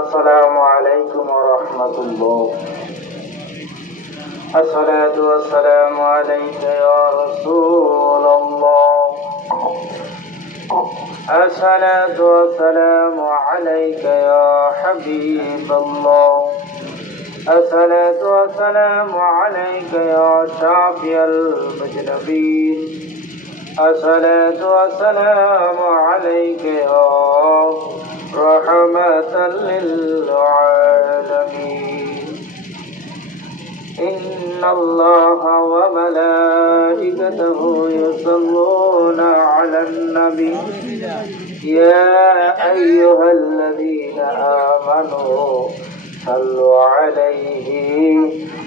السلام عليكم ورحمة الله. الصلاة والسلام عليك يا رسول الله. الصلاة والسلام عليك يا حبيب الله. الصلاة والسلام عليك يا شافي المذنبين. الصلاة والسلام عليك يا رحمة للعالمين. إن الله وملائكته يصلون على النبي يا أيها الذين آمنوا صلوا عليه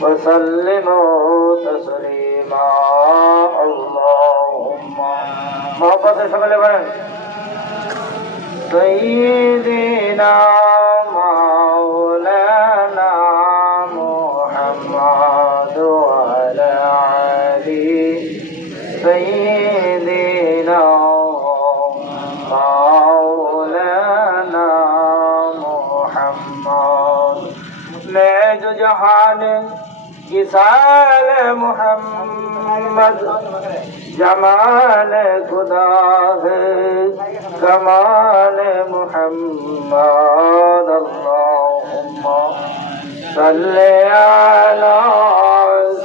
وسلموا تسليما. اللهم محبت সকলে বলেন سيدنا مولانا محمد وعلى علي سيدنا مولانا محمد میں جو جہان کی سال محمد جمال خدا ہے کمال محمد. اللهم صل على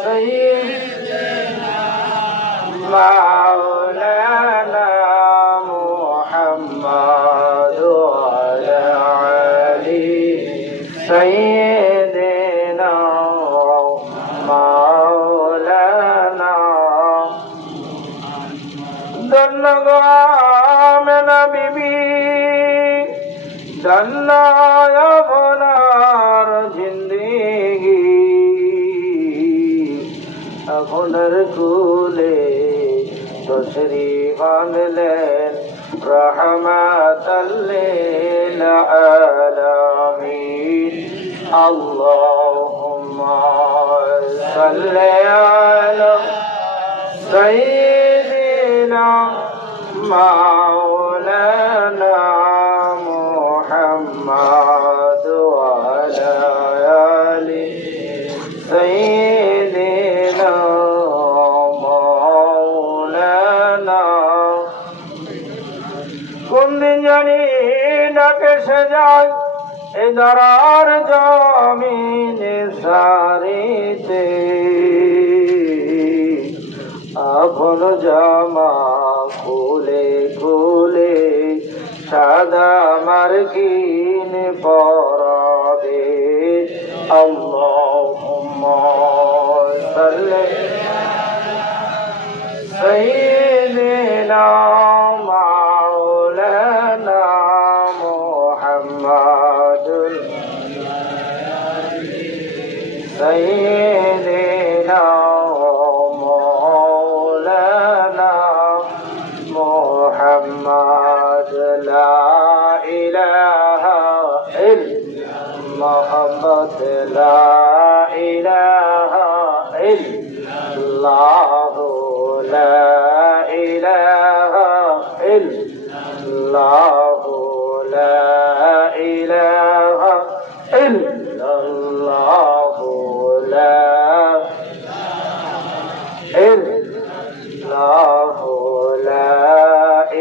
سيدنا مولانا محمد وعلى علي سيدنا مولانا. ধন্যবাদ নবী ধন্যবাদ আপনার জিন্দেগি আপনার কুলে তশরিফ আনলেন রহমাতাল লিল আলামিন. আল্লাহুম্মা সাল্লি আলা সাইয়্যিদিনা مولانا محمد وعلى آل سيدنا مولانا. কোন দিন জানি না কেসে যায় এ ধরার জমিনে সারিতে আপন জামা খুলে খুলে সাদা মার্কিন পরাবে. আল্লাহুম্মা সাল্লি সাইয়্যিদিনা মাওলানা মুহাম্মাদুল সাইয়্যিদিনা محمد. لا إله إلا محمد. لا إله إلا الله. لا إله إلا الله. لا إله إلا الله. لا إله الله. لا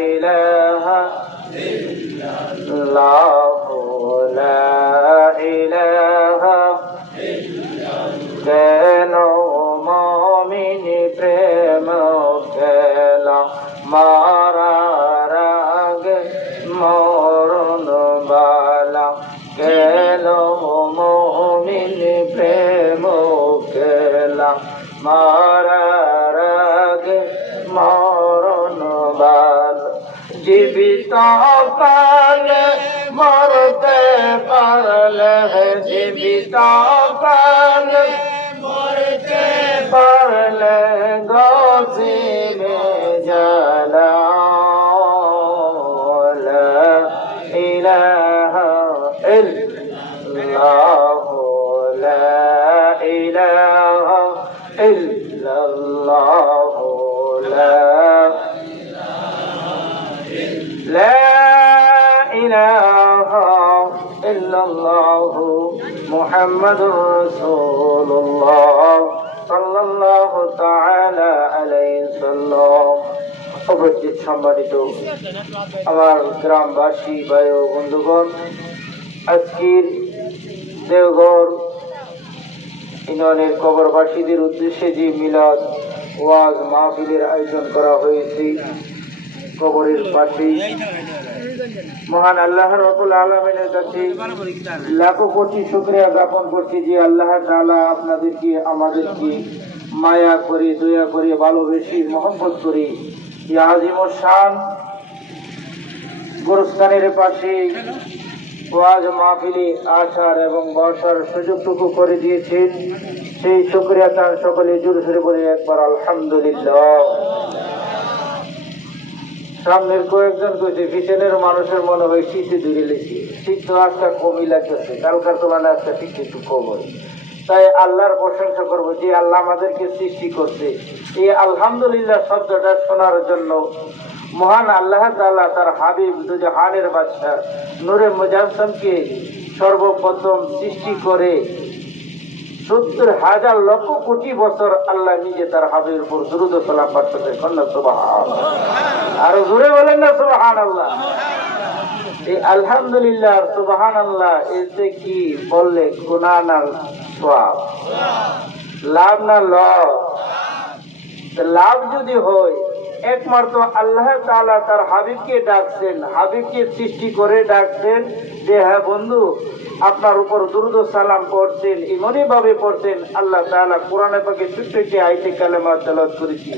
إله إلا الله. لا إله إلا الله. কেন মুমিন প্রেম খেলা মারার আগে মরণ বালা. কেন মুমিন প্রেম খেলা মারার আগে মরণ বালা. জীবিত কালে মরতে পারলে জীবিত কালে মরতে পারলে গসিমে জালা. লা ইলাহা ইল্লাল্লাহ. লা ইলাহা ইল্লাল্লাহ. লা لا إله إلا الله. ইল্লাল্লাহু মুহাম্মাদুর রাসূলুল্লাহ সাল্লাল্লাহু তাআলা আলাইহি সাল্লাম। উপস্থিত সম্মানিত আমার গ্রামবাসী ভাই ও বন্ধুগণ, আজকের দেওঘর ইউনিয়নের কবরবাসীদের উদ্দেশ্যে যে মিলাদ ওয়াজ মাহফিলের আয়োজন করা হয়েছে, কবরের পাশে মহান আল্লাহ রাব্বুল আলামিনের কাছে লাখো কোটি শুকরিয়া জ্ঞাপন করছি যে আল্লাহ তাআলা আপনাদেরকে আমাদেরকে মায়া করে, দয়া করে, ভালোবেসে, মহব্বত করে আজিমুস শান গোরস্থানের পাশে ওয়াজ মাহফিলে আসার এবং বসার সুযোগটুকু করে দিয়েছেন। সেই শুকরিয়া তার সকলে জোরে সোরে বলে একবার আলহামদুলিল্লাহ। সামনের কয়েকজন কইছে, পিছনের মানুষের মনে হয় শীতে দূরে লেগেছে। শীত তো আজকে কমই লাগতেছে, কালকার তুলনায় আজকে শীত একটু কম হয়। তাই আল্লাহর প্রশংসা করবো যে আল্লাহ আমাদেরকে সৃষ্টি করছে। এই আলহামদুলিল্লাহ শব্দটা শোনার জন্য মহান আল্লাহ তাআলা তার হাবিব দুজাহানের বাদশা নূরে মুজাসসামকে সর্বপ্রথম সৃষ্টি করে ৭০,০০০ লক্ষ কোটি বছর আল্লাহ নিজে তার হাবিবের উপর দুরূদ ও সালাম পাঠ করতে। সুবহানাল্লাহ, আর জোরে বলেন না সুবহানাল্লাহ। এই আলহামদুলিল্লাহ সুবহানাল্লাহ এতে কি বললে গুনাহ না সওয়াব, লাভ না লস? লাভ যদি হয়, একমাত্র আল্লাহ তাআলা তার হাবিবকে ডাকছেন, হাবিবকে সৃষ্টি করে ডাকছেন যে হ্যাঁ বন্ধু, আপনার উপর দুরূদ ও সালাম পড়ছেন, এমনই ভাবে পড়ছেন। আল্লাহ তাআলা কোরআনে পাকে ছোট্ট একটি আয়াতে কালেমা তেলাওয়াত করেছি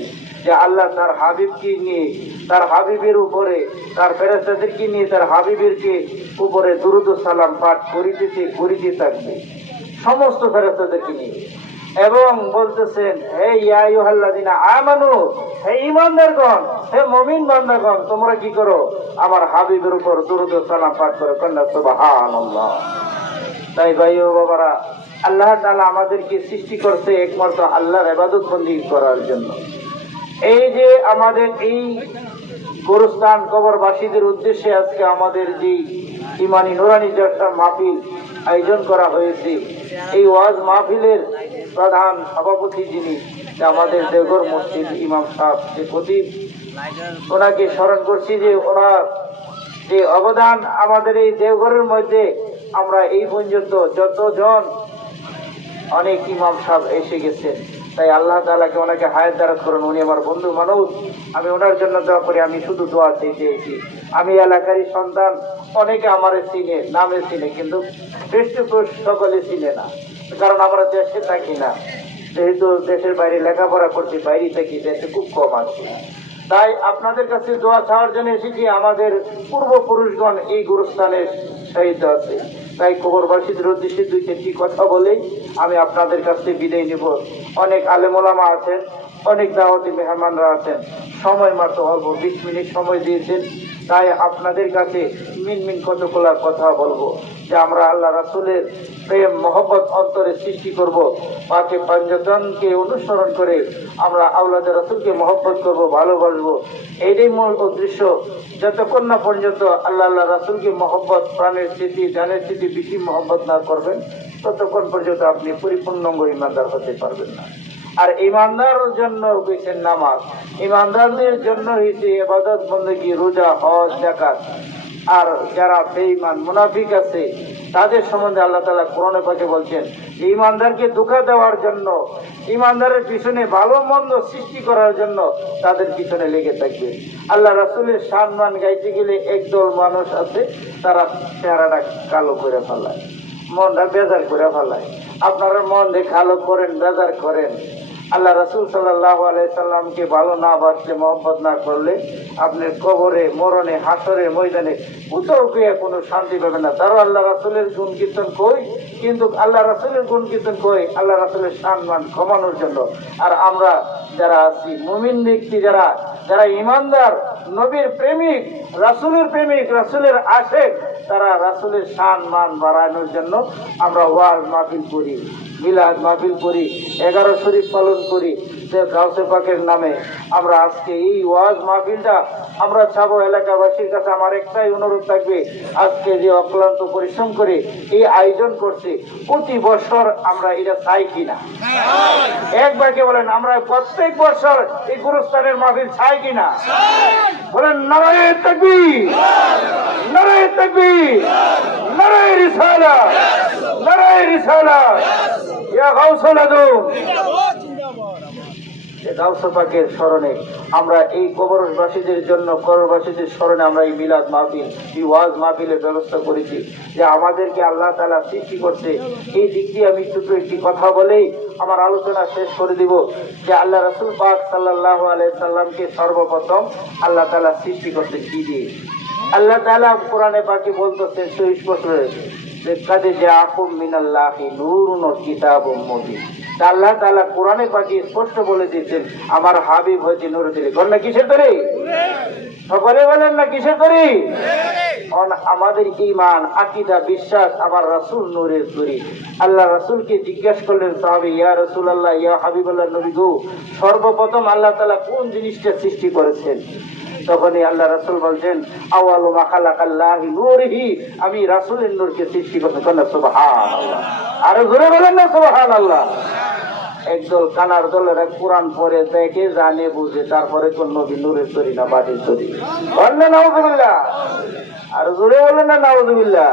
যে আল্লাহ তার হাবিবকে নিয়ে, তার হাবিবের উপরে, তার ফেরেশতাদেরকে নিয়ে তার হাবিবের উপরে দুরূদ ও সালাম পাঠ করিতে থাকবে, সমস্ত ফেরেশতাদেরকে নিয়ে। এবং বলতেছেন, হে ইয়া আইয়ুহাল্লাযিনা আমানু, হে ঈমানদারগণ, হে মুমিন বান্দাগণ, তোমরা কি করো? আমার হাবিবের উপর দুরূদ ও সালাম পাঠ করো। সুবহানাল্লাহ। তাই ভাই ও বাবারা, আল্লাহ তাআলা আমাদেরকে সৃষ্টি করতে একমাত্র আল্লাহর ইবাদত বندگی করার জন্য। এই যে আমাদের এই গোরস্থান কবরবাসীদের উদ্দেশ্যে আজকে আমাদের যে ইমানি নুরানি জলসা মাহফিল আয়োজন করা হয়েছে, এই ওয়াজ মাহফিলের প্রধান সভাপতি যিনি আমাদের দেওঘর মসজিদ ইমাম সাহেব, যে খতিব, ওনাকে স্মরণ করছি যে ওনার যে অবদান আমাদের এই দেওঘরের মধ্যে, আমরা এই পর্যন্ত যতজন অনেক ইমাম সাহেব এসে গেছেন, তাই আল্লাহ তাআলাকে ওনাকে হায়াত দারাজ করুন। উনি আমার বন্ধু মানুষ, আমি ওনার জন্য দোয়া করি। আমি শুধু দোয়া চেয়েছি। আমি এলাকারই সন্তান, অনেকে আমার চিনে, নামে চিনে, কিন্তু ফেস টু ফেস সকলে চিনে না, কারণ আমরা দেশে থাকি না। যেহেতু দেশের বাইরে লেখাপড়া করছি, বাইরে থাকি, দেশে খুব কম আছে। তাই আপনাদের কাছে দোয়া চাওয়ার জন্য এসেছি। আমাদের পূর্বপুরুষগণ এই গুরুস্থানের শহীদ আছে, তাই কবরবাসীদের উদ্দেশ্যে ২-৩টি কথা বলেই আমি আপনাদের কাছে বিদায় নিব। অনেক আলেম ওলামা আছেন, অনেক দাওয়াতি মেহমানরা আছেন, সময় মাত্র অল্প ২০ মিনিট সময় দিয়েছেন। তাই আপনাদের কাছে মিনমিন কতগুলা কথা বলবো যে আমরা আল্লাহ রাসূলের প্রেম মহব্বত অন্তরে সৃষ্টি করব, পাকে পঞ্চজনকে অনুসরণ করে আমরা আওলাদে রাসূলকে মহব্বত করব, ভালোবাসবো। এইটাই মূল উদ্দেশ্য। যতক্ষণ না পর্যন্ত আল্লাহ রাসূলকে মহব্বত, প্রাণের স্মৃতি, জানের স্মৃতি বেশি মহব্বত না করবেন, ততক্ষণ পর্যন্ত আপনি পরিপূর্ণাঙ্গ ইমানদার হতে পারবেন না। আর ইমানদারের জন্য হয়েছে নামাজ, ইমানদারদের জন্য হয়েছে ইবাদত বندگی, রোজা, হজ, যাকাত। আর যারা বেঈমান মুনাফিক আছে, তাদের সম্বন্ধে আল্লাহ তাআলা কোরআনে পাকে বলছেন, ইমানদারকে ধোঁকা দেওয়ার জন্য, ইমানদারের পিছনে ভালো মন্দ সৃষ্টি করার জন্য তাদের পিছনে লেগে থাকবে। আল্লাহ রাসূলের সম্মান গাইতে গেলে একদল মানুষ আছে, তারা চেহারাটা কালো করে ফেলায়, মনটা বেজার করে ফেলায়। আপনারা মন দিয়ে কালো করেন, বেজার করেন। আল্লাহ রাসূল সাল্লাল্লাহু আলাইহি সাল্লামকে ভালো না বাসলে, মহব্বত না করলে, আপনি কবরে, মরণে, হাসরের ময়দানে কোথাও গিয়ে কোনো শান্তি পাবেন না। তারও আল্লাহ রাসূলের গুণ কীর্তন কই, কিন্তু আল্লাহ রাসূলের গুণ কীর্তন কই আল্লাহ রাসূলের সম্মান কমানোর জন্য। আর আমরা যারা আছি মুমিন ব্যক্তি, যারা ইমানদার, নবীর প্রেমিক, রাসূলের প্রেমিক, রাসূলের আশিক, তারা রাসূলের সম্মান বাড়ানোর জন্য আমরা ওয়াজ মাহফিল করি, মিলাদ মাহফিল করি, 11 শরীফ পালন করি। গাউসে পাকের নামে আমরা আজকে এই ওয়াজ মাহফিলটা আমরা চাবো। এলাকাবাসীর কাছে আমার একটাই অনুরোধ থাকবে, আজকে যে অক্লান্ত পরিশ্রম করে এই আয়োজন করছে, প্রতি বছর আমরা এটা চাই কিনা? একবারকে বলেন, আমরা প্রত্যেক বছর এই গুরুস্থানের মাহফিল চাই কিনা? বলেন নারায়ে তাকবীর, নারায়ে তাকবীর, নারায়ে রিসালাত, নারায়ে রিসালাত, ইয়া গাউসুল আজম। গাউসে পাকের স্মরণে আমরা এই কবরবাসীদের জন্য, কবরবাসীদের স্মরণে আমরা এই মিলাদ মাহফিল, এই ওয়াজ মাহফিলের ব্যবস্থা করেছি। যে আমাদেরকে আল্লাহ তাআলা সৃষ্টি করছে, এই দিক দিয়ে আমি ছোট একটি কথা বলেই আমার আলোচনা শেষ করে দিব। যে আল্লাহ রাসূল পাক সাল্লাল্লাহু আলাইহি সাল্লামকে সর্বপ্রথম আল্লাহ তাআলা সৃষ্টি করতে কি দিয়ে? আল্লাহ তাআলা কোরআনে পাকে বলতেছেন সুস্পষ্ট যে কাদ জাআকুম মিনাল্লাহি নূরুন ওয়া কিতাবুম মুবিন। আল্লাহ তাআলা কোরআনে পাকে স্পষ্ট বলে দিয়েছেন আমার হাবিব হচ্ছে নূরের তৈরি। কোন না কিসের তৈরি? সকলে বলেন না কিসের তৈরি? আমাদের ঈমান, আকীদা, বিশ্বাস আমার রাসূল নূরের তৈরি। আল্লাহ রাসূলকে জিজ্ঞেস করলেন সাহাবী, ইয়া রাসূলুল্লাহ, ইয়া হাবিবাল্লাহ, নবী গো, সর্বপ্রথম আল্লাহ তাআলা কোন জিনিসটা সৃষ্টি করেছেন? তখনই আল্লাহ রাসূল বলছেন আওয়ালু মা খালাকাল্লাহু নূরিহি, আমি রাসূলের নূরকে সৃষ্টি করতে। সুবহানাল্লাহ, আর জোরে বলেন না সুবহানাল্লাহ। একদল কানার দলেরা কোরআন পড়ে দেখে, জানে, বুঝে, তারপরে কোন নবী নূরের তৈরি না বাটির তৈরি? বলেন নাউযুবিল্লাহ, আর জোরে বলেন না নাউযুবিল্লাহ।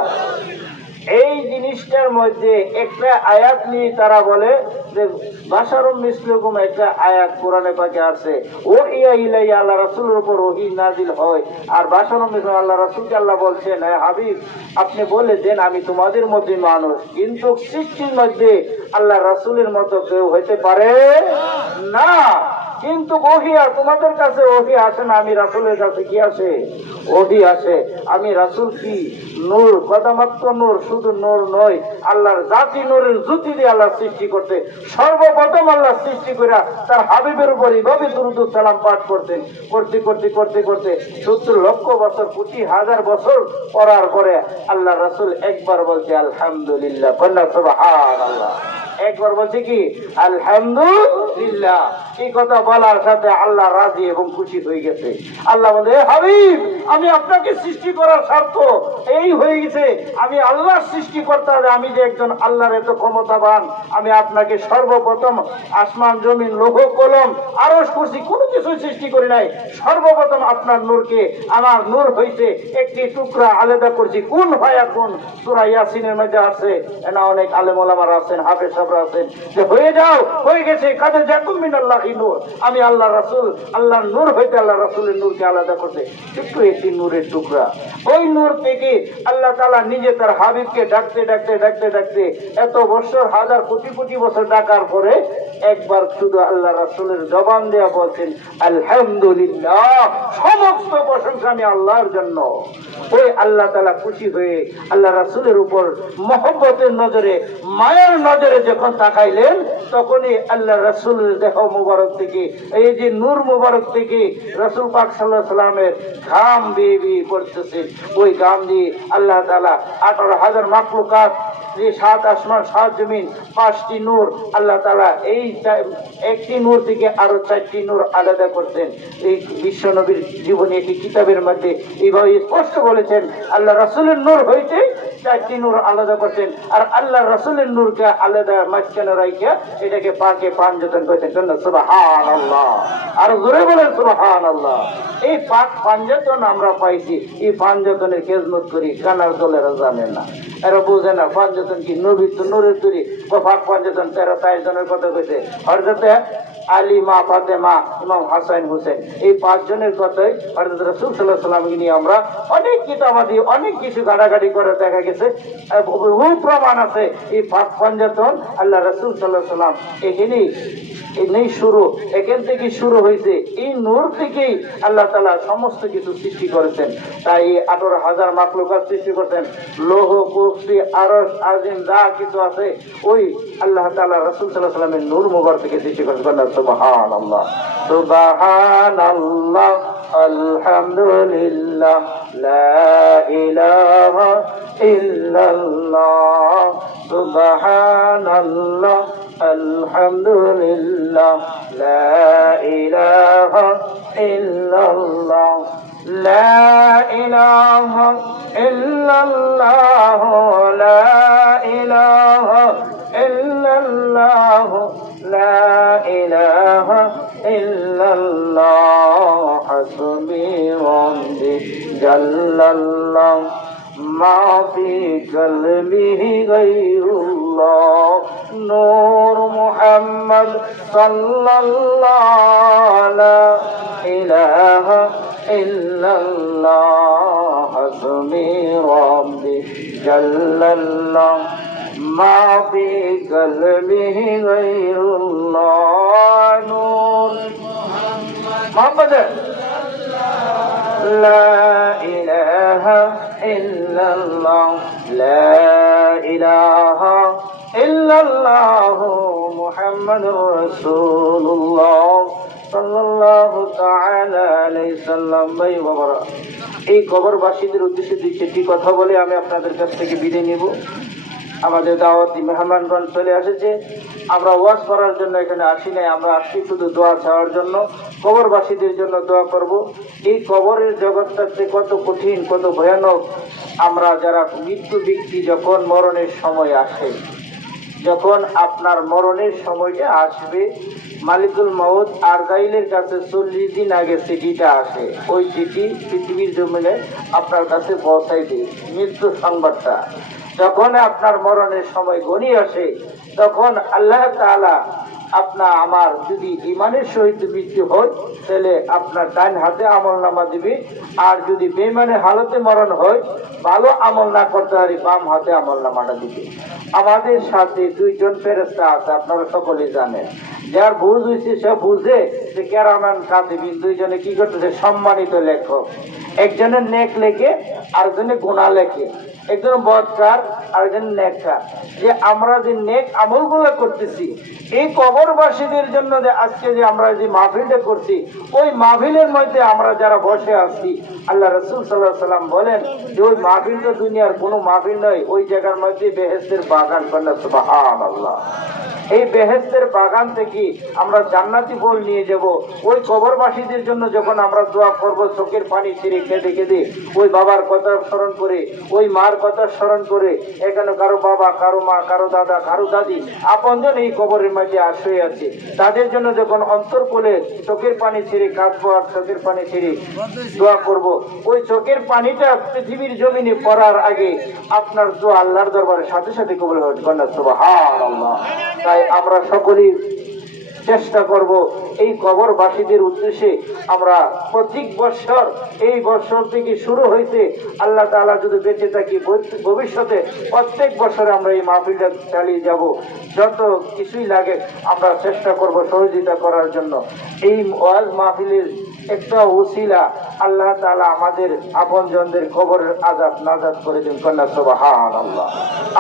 এই জিনিসটার মধ্যে একটা আয়াত নিয়ে তারা বলে যে বাশারুম মিসলুকুম, একটা আয়াত কোরআনে পাকে আছে, ও ইয়া ইলাইয়া, আল্লাহ রাসূলের উপর ওহী নাযিল হয়। আর বাশারুম মিসলুকুম, আল্লাহ রাসূলকে আল্লাহ বলছেন, হে হাবিব আপনি বলে দেন আমি তোমাদের মধ্যে মানুষ, কিন্তু সৃষ্টির মধ্যে আল্লাহ রাসূলের মতো কেউ হইতে পারে না। কিন্তু ওহী, তোমাদের কাছে ওহী আসে না, আমি রাসূলের কাছে কি আসে? ওহী আসে। আমি রাসূল কি নূর, কদামাত্র নূর, শুধু নূর নয়, আল্লাহর জাতি নূরের জ্যোতি দিয়ে আল্লাহ সৃষ্টি করতে। সর্বপ্রথম আল্লাহ সৃষ্টি করে তার হাবিবের উপর এইভাবে দুরূদ ও সালাম পাঠ করতেন। করতে করতে করতে করতে ৭০ লক্ষ বছর, কোটি হাজার বছর পড়ার পরে আল্লাহ রাসূল একবার বলছে আলহামদুলিল্লাহ, কন্যা সুবহানাল্লাহ। একবার বলছে কি আলহামদুলিল্লাহ। এই কথা বলার সাথে আল্লাহ রাজি এবং খুশি হয়ে গেছে। আল্লাহ বলে, হাবিব আমি আপনাকে সৃষ্টি করার স্বার্থ এই হয়ে গেছে, আমি আল্লাহর সৃষ্টি করতে হবে, আমি যে একজন আল্লাহর এত ক্ষমতাবান, আমি আপনাকে সর্বপ্রথম আসমান জমিন লৌহ কলম আরশ কুরসি কোনো কিছু সৃষ্টি করি নাই, সর্বপ্রথম আপনার নূরকে, আমার নূর হইতে একটি টুকরা আলাদা করছি। কোন ভায়া কোন সূরা ইয়াসিনের মধ্যে আছে, না অনেক আলেম ওলামারা আছেন, হাফেজ সাহেবরা আছেন, যে হয়ে যাও, হয়ে গেছে, কাদে জাকুম মিনাল্লাহি নূর, আমি আল্লাহ রাসূল, আল্লাহর নূর হইতে আল্লাহ রাসূলের নূরকে আলাদা করতে ছোট্ট একটি নূরের টুকরা। ওই নূর থেকে আল্লাহ তাআলা নিজে তার হাবিবকে ডাকতে ডাকতে ডাকতে ডাকতে এত বছর, হাজার কোটি কোটি বছর ডাকার পরে একবার শুধু আল্লাহ রাসূলের জবান দেয়া বলছেন আলহামদুলিল্লাহ, সমস্ত প্রশংসা আমি আল্লাহর জন্য। ওই আল্লাহ তাআলা খুশি হয়ে আল্লাহ রাসূলের উপর মহব্বতের নজরে, মায়ের নজরে যখন তাকাইলেন, তখনই আল্লাহ রাসূলের দেহ মুবারক থেকে, এই যে নূর মুবারক থেকে রাসূল পাক সাল্লাল্লাহু আলাইহি সাল্লামের ঘাম বেয়ে বেয়ে পড়তেছে। ওই ঘাম দিয়ে আল্লাহ তাআলা 18,000 মাখলুকাত, যে 7 আসমান 7 জমিন, 5টি নূর, আল্লাহ তাআলা এই একটি নূর থেকে আরো 4টি নূর আলাদা করতেন। এই বিশ্ব নবীর জীবনী একটি কিতাবের মধ্যে এইভাবে স্পষ্ট বলেছেন, আল্লাহ রাসূলের নূর হইতে 4টি নূর আলাদা করতেন, আর আল্লাহ রাসূলের নূরকে আলাদা মাঝখানে রাখিয়া এটাকে পাকে পাঞ্জতন করেছেন। সুবহানাল্লাহ, আর জোরে বলেন সুবহানাল্লাহ। এই পাক পাঞ্জতন আমরা পাইছি, এই পাঞ্জতনের খেদমত করি, কানার দলেরা জানে না, এরা বোঝে না পাঞ্জতন কি। নবী তো নূরের তৈরি, পাক পাঞ্জতন 13-23 জনের কথা কইছে। হযরতে আলী, মা ফাতেমা, ইমাম হাসান হুসেন, এই 5 জনের কথাই হযরত রাসূল সাল্লাল্লাহু আলাইহি ওয়াসাল্লামকে নিয়ে আমরা অনেক কিতাবাদি, অনেক কিছু গাড়াগাড়ি করে দেখা গেছে, বহু প্রমাণ আছে। এই পাক পাঞ্জতন আল্লাহ রাসূল সাল্লাল্লাহু আলাইহি ওয়াসাল্লাম এখানেই শুরু, এখান থেকে শুরু হয়েছে। এই নূর থেকেই আল্লাহ তাআলা সমস্ত কিছু সৃষ্টি করেছেন। তাই 18,000 মাখলুকাত সৃষ্টি করেছেন, লৌহ, কুরসি, আরশ, আজিম, যা কিছু আছে ওই আল্লাহ তাআলা রাসূল সাল্লাল্লাহু আলাইহি ওয়াসাল্লামের নূর মুবারক থেকে সৃষ্টি করেছেন। সুবহানাল্লাহ, সুবহানাল্লাহ, আলহামদুলিল্লাহ, লা ইলাহা ইল্লাল্লাহ, সুবহানাল্লাহ, আলহামদুলিল্লাহ লা ইলাহা ইল্লাল্লাহ লা ইলাহা ইল্লাল্লাহ লা ইলাহা ইল্লাল্লাহ লা ইলাহা ইল্লাল্লাহ হাসবি রাব্বি জাল্লাল্লাহ মা ফি কলবিহি গায়রুল্লাহ নূর মুহাম্মদ সাল্লাল্লাহু লা ইলাহা ইল্লাল্লাহ হাসবি রাব্বি জাল্লাল্লাহ মা ফি কলবিহি গায়রুল্লাহ নূর মুহাম্মদ لا إله إلا الله لا إله إلا الله محمد رسول الله صلى الله تعالى عليه وسلم ভাই বাবারা এই কবরবাসীদের উদ্দেশ্যে দুই চারটি কথা বলে আমি আপনাদের কাছ থেকে বিদায় নিব। আমাদের দাওয়াতি মেহমানগণ চলে এসেছে। আমরা ওয়াজ করার জন্য এখানে আসি নাই, আমরা আসছি শুধু দোয়া চাওয়ার জন্য, কবরবাসীদের জন্য দোয়া করব। এই কবরের জগৎটাতে কত কঠিন, কত ভয়ানক। আমরা যারা মৃত্যু ব্যক্তি যখন মরণের সময় আসে, যখন আপনার মরণের সময়টা আসবে, মালিকুল মউত আরজাইলের কাছে 40 দিন আগে চিঠিটা আসে। ওই চিঠি পৃথিবীর জমিনে আপনার কাছে পৌঁছাই দিই মৃত্যু সংবাদটা। যখন আপনার মরণের সময় ঘনিয়ে আসে, তখন আল্লাহ তাআলা আপনার আমার যদি ইমানের সহিত মৃত্যু হয় তাহলে আপনার ডান হাতে আমলনামা দিবে, আর যদি বেঈমানের হালতে মরণ হয়, ভালো আমল না করতে পারি, বাম হাতে আমলনামাটা দিবে। আমাদের সাথে দুইজন ফেরেশতা আছে, আপনারা সকলে জানেন। যার বুঝ হয়েছে সে বুঝে যে কেরামান কাতিবিন দুইজনে কি করতেছে, সম্মানিত লেখক। একজনের নেক লেখে, আরেকজনে গুনাহ লেখে। একজন বদকার, আরেকজন নেককার। যে আমরা যে নেক আমলগুলো করতেছি, এই কবরবাসীদের জন্য যে আজকে যে আমরা যে মাহফিলটা করছি, ওই মাহফিলের মধ্যে আমরা যারা বসে আছি, আল্লাহ রাসূল সাল্লাল্লাহু আলাইহি ওয়াসাল্লাম বলেন যে ওই মাহফিলটা দুনিয়ার কোনো মাহফিল নয়, ওই জায়গার মধ্যে বেহেশতের বাগান। সুবহানাল্লাহ। এই বেহেশতের বাগান থেকে আমরা জান্নাতি ফল নিয়ে যাব। ওই কবরবাসীদের জন্য যখন আমরা দোয়া করব, চোখের পানি ছেড়ে কেঁদে কেঁদে, ওই বাবার কথা স্মরণ করে, ওই মার কথা স্মরণ করে, এখানে কারো বাবা, কারো মা, কারো দাদা, কারো দাদি আপনজন এই কবরের মাঝে আশ্রয় আছে, তাদের জন্য যখন অন্তর কোলে চোখের পানি ছেড়ে কাঁদবো আর চোখের পানি ছেড়ে দোয়া করব, ওই চোখের পানিটা পৃথিবীর জমিনে পড়ার আগে আপনার দোয়া আল্লাহর দরবারে সাথে সাথে কবুল হবে। সুবহানাল্লাহ। তাই আমরা সকলেই চেষ্টা করব এই কবরবাসীদের উদ্দেশ্যে আমরা প্রত্যেক বছর, এই বছর থেকে শুরু হয়েছে, আল্লাহ তাআলা যদি বেঁচে থাকি ভবিষ্যতে প্রত্যেক বছরে আমরা এই মাহফিলটা চালিয়ে যাব। যত কিছুই লাগে আমরা চেষ্টা করব সহযোগিতা করার জন্য। এই ওয়াজ মাহফিলের একটা ওসিলা আল্লাহ তাআলা আমাদের আপনজনদের কবরের আযাব নাজাত করে দেন। কন্যা সুবহানাল্লাহ।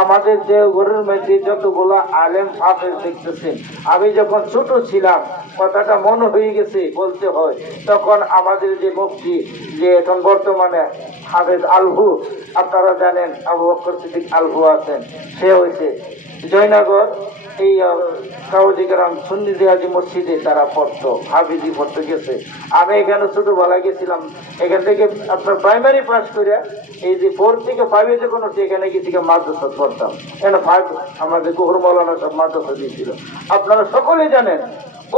আমাদের দেওঘরের মধ্যে যতগুলো আলেম হাফেজ দেখতেছেন, আমি যখন ছোট ছিলাম, কথাটা মনে হয়ে গেছে বলতে হয়, তখন আমাদের যে মুফতি, যে এখন বর্তমানে হাফেজ আলহু, আপনারা জানেন আবু বকর সিদ্দিক আলহু আছেন, সে হয়েছে জয়নগর এই কাউজিগ্রাম সুন্নি জিহাদি মসজিদে তারা পড়তো, হাফিজি পড়তে গেছে। আমি এখানে ছোটবেলায় গেছিলাম, এখান থেকে আপনার প্রাইমারি পাস করে এই যে 4 থেকে 5 যখন হচ্ছে, এখানে গিয়ে মাদ্রাসা পড়তাম। কেন 5 আমাদের গৌর মৌলানা সব মাদ্রাসা দিয়েছিল, আপনারা সকলে জানেন।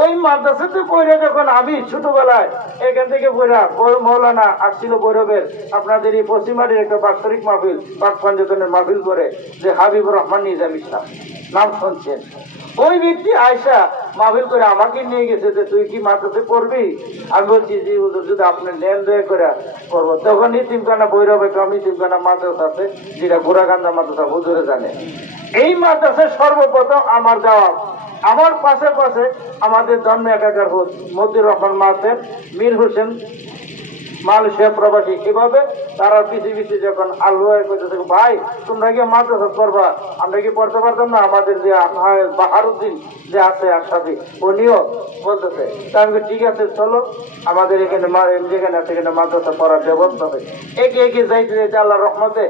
ওই মাদ্রাসাতে পড়ে যখন আমি ছোটবেলায় এখান থেকে পড়া মৌলানা আসছিল ভৈরবের, আপনাদের এই পশ্চিমাটির একটা বাৎসরিক মাহফিল, পাক পঞ্চতনের মাহফিল করে, যে হাবিবুর রহমান নিজামী সাহেব, নাম শুনছেন। ওই ব্যক্তি আয়সা মাহফিল করে আমাকে নিয়ে গেছে যে তুই কি মাদ্রাসায় পড়বি? আমি বলছি যে হুজুর যদি আপনি নেন দয়া করে করবো। তখন ইতিমখানা ভৈরবে কম ইতিমখানা মাদ্রাসা আছে, যেটা গোড়াকান্দা মাদ্রাসা, হুজুরে জানে। এই মাদ্রাসায় সর্বপ্রথম আমার যাওয়া, আমার পাশে পাশে আমাদের জন্ম একাকার মতিউর রহমান মাহতেব, মীর হোসেন মালয়েশিয়া প্রবাসী এভাবে তারা পৃথিবীতে যখন আল্লাহ কইতেছে ভাই তোমরা কি মাদ্রাসা করবা, আমরা কি পড়তে পারতাম না? আমাদের যে বাহারুদ্দিন যে আছে আশরাফি উনিও বলতেছে, আমি ঠিক আছে চলো আমাদের এখানে যেখানে আছে এখানে মাদ্রাসা পড়ার ব্যবস্থা হবে। একে একে যাইতে যাইতে আল্লাহর রহমতে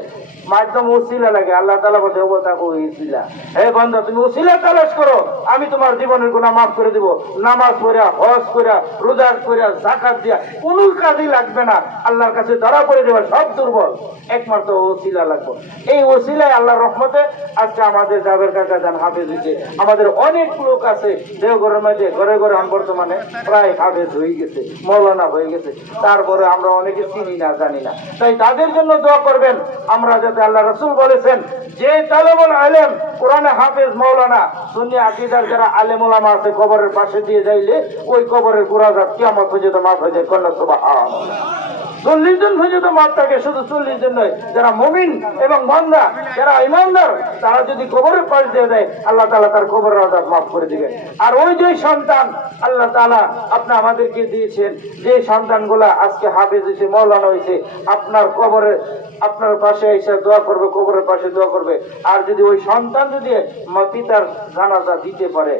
মাধ্যম উসিলা লাগে। আল্লাহ তাআলা বলছে ও তাকে উসিলা, হে বান্দা তুমি উসিলা তালাশ করো, আমি তোমার জীবনের গুনাহ মাফ করে দিব। নামাজ পড়া, হজ করা, রোজা করা, যাকাত দিয়া কোনো কাজই লাগবে না, আল্লাহর কাছে ধরা পড়ে দেবে সব দুর্বল, একমাত্র ওসিলা লাগবে। এই ওসিলায় আল্লাহর রহমতে আজকে আমাদের জাবের কাকা যান হাফেজ হয়েছে। আমাদের অনেক লোক আছে দেওঘরের মধ্যে ঘরে ঘরে বর্তমানে প্রায় হাফেজ হয়ে গেছে, মৌলানা হয়ে গেছে, তারপরে আমরা অনেকে চিনি না জানি না। তাই তাদের জন্য দোয়া করবেন, আমরা যাতে আল্লাহ রাসূল বলেছেন যে তালেবুল আলেম কোরআনে হাফেজ মৌলানা সুন্নি আকীদার যারা আলেম ওলামা আছে কবরের পাশে দিয়ে যাইলে ওই কবরের গুনাহগার কিয়ামত পর্যন্ত মাফ হয়ে যায়। কন্যা সুবহানাল্লাহ। 40 জন পর্যন্ত মাফ থাকে, শুধু 40 জন নয়, যারা মুমিন এবং বান্দা যারা ঈমানদার তারা যদি কবরের পাশ দিয়ে দেয় আল্লাহ তাআলা তার কবরের আযাব মাফ করে দিবেন। আর ওই যে সন্তান আল্লাহ তাআলা আপনি আমাদেরকে দিয়েছেন, যে সন্তানগুলা আজকে হাফেজ হয়েছে মৌলানা হয়েছে, আপনার কবরে আপনার পাশে এসে দোয়া করবে, কবরের পাশে দোয়া করবে। আর যদি ওই সন্তান যদি পিতার জানাজা দিতে পারে,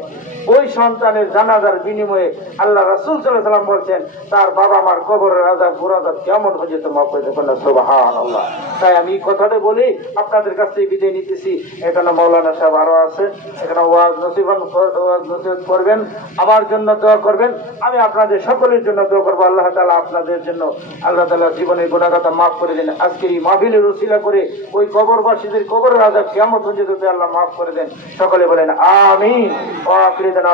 ওই সন্তানের জানাজার বিনিময়ে আল্লাহ রাসূল সাল্লাল্লাহু আলাইহি ওয়াসাল্লাম বলছেন তার বাবা মার কবরের আযাব গুনাহগার কেমন পর্যন্ত মাফ করে দেবেন। সুবহানাল্লাহ। তাই আমি কথাটা বলি আপনাদের কাছ থেকে বিদায় নিতেছি। এখানে মাওলানা সাহেব আরো আছে, এখানে ওয়াজ নসিহত করবেন, আমার জন্য দোয়া করবেন, আমি আপনাদের সকলের জন্য দোয়া করবো। আল্লাহ তাআলা আপনাদের জন্য আল্লাহ তাআলা জীবনের গুনাহগার মাফ করে দেন। আজকে এই মাহফিলের উসিলা করে ওই কবরবাসীদের কবরের আযাব কিয়ামত পর্যন্ত আল্লাহ মাফ করে দেন। সকলে বলেন আমিন। ওয়া আখিরু দাওয়ানা